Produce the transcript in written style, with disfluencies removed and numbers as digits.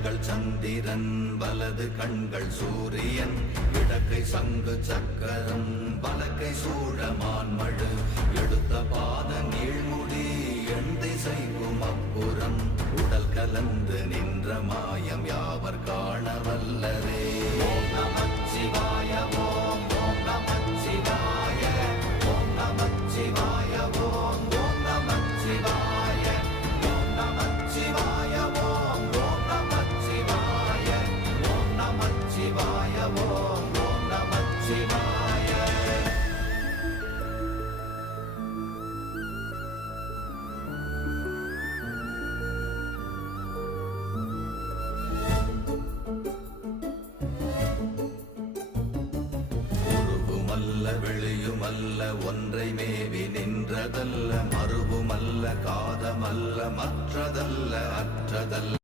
கண்கள் சந்திரன் வலது கண்கள் சூரியன் இடக்கை சங்கு சக்கரம் வலக்கை சூழமான்மழு எடுத்த பாத நீழ்முடி எண் திசைக்கும் அப்புறம் உடல் கலந்து நின்ற மாயம் யாவர் காண வல்லரே. ஓம் நமச்சிவாய ஓம் ஓம் நமச்சிவாய ஓம் நமச்சிவாய ஓம் ஓம் நமச்சிவாய ஓம் நமச்சிவாய ஓம் ஓம் நமச்சிவாய ஓம் நமச்சிவாய ஓம் ஓம் நமச்சிவாய. வெளியுமல்ல ஒன்றை மேவி நின்றதல்ல மறுவுமல்ல காதமல்ல மற்றதல்ல அற்றதல்ல